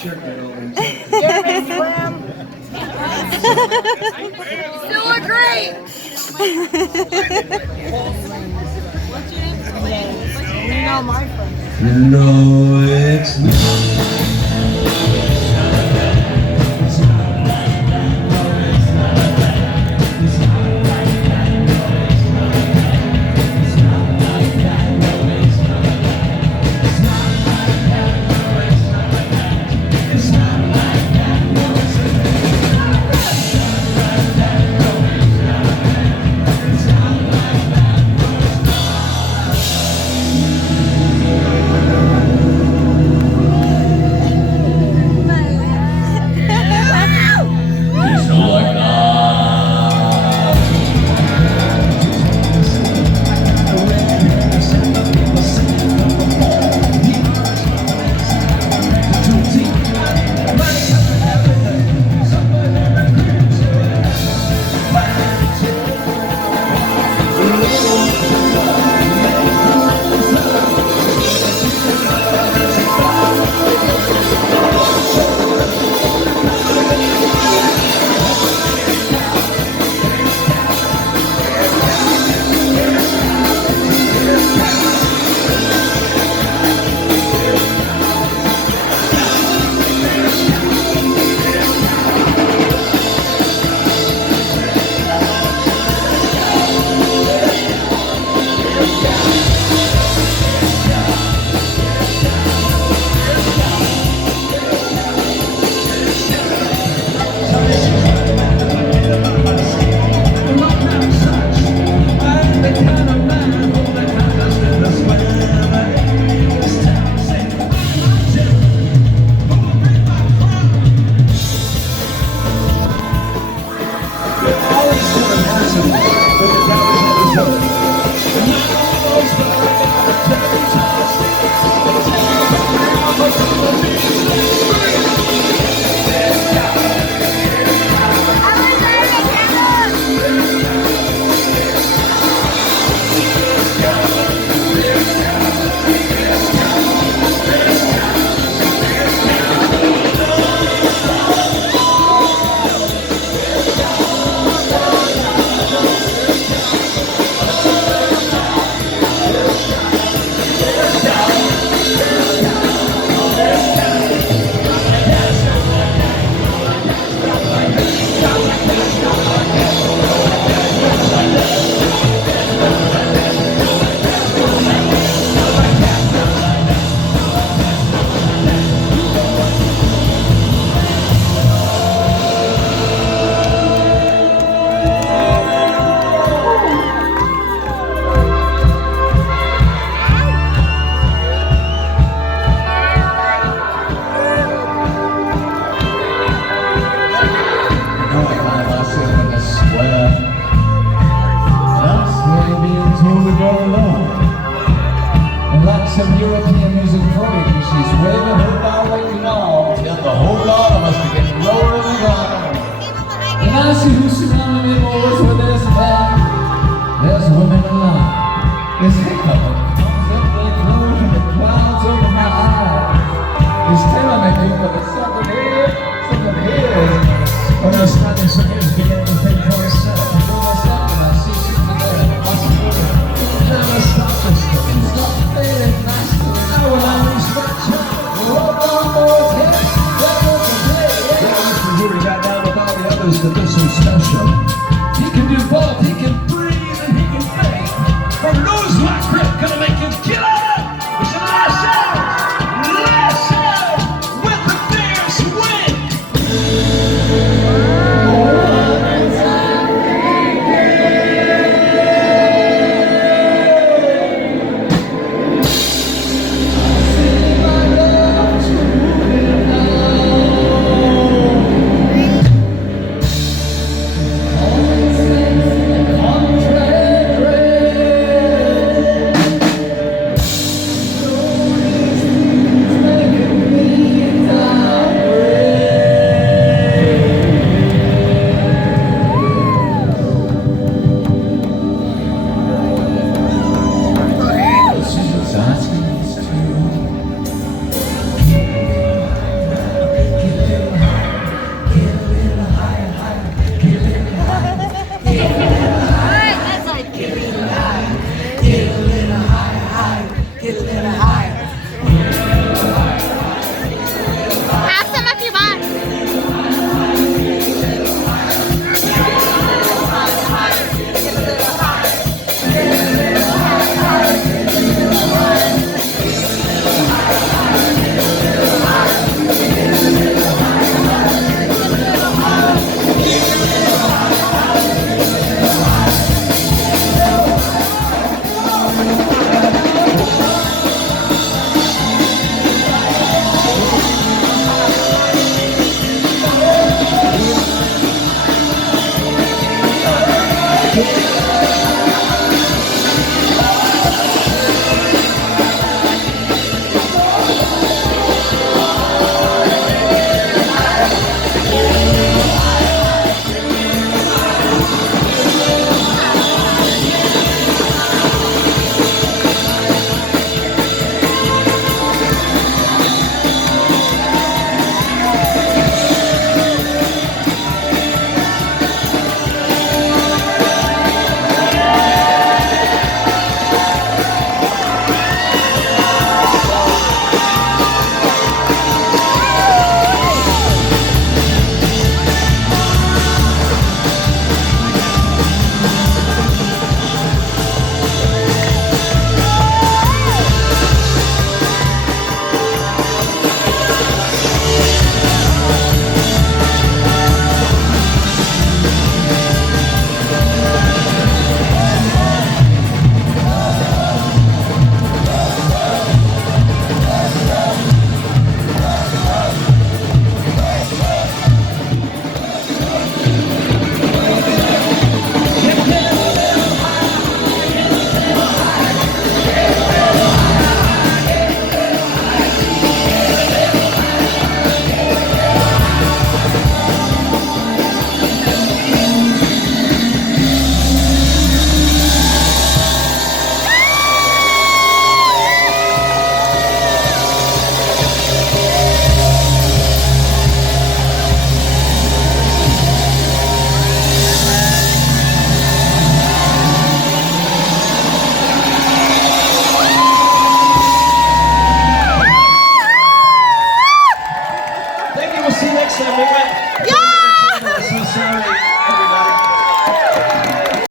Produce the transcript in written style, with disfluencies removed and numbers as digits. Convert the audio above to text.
shirt right over him. Yeah, man, Slim. Still look great. What's your name? You know my friend. No, it's not. Some European music footage. She's waving her down like you know. Till the whole lot of us are getting lower in the ground. And I see who's surrounding me boys with this man. There's women alive. This hiccup comes up like blue in the clouds over my eyes. He's telling me people that something here. When I was starting some music, beginning to think for herself. I go myself and I see something there. What's the matter? Never stop this thing. Stop feeling nice. When I reach that time, roll on more hits, devil can play. Yeah, Mr. Woody got down with all the others to do some special. He can do both, he can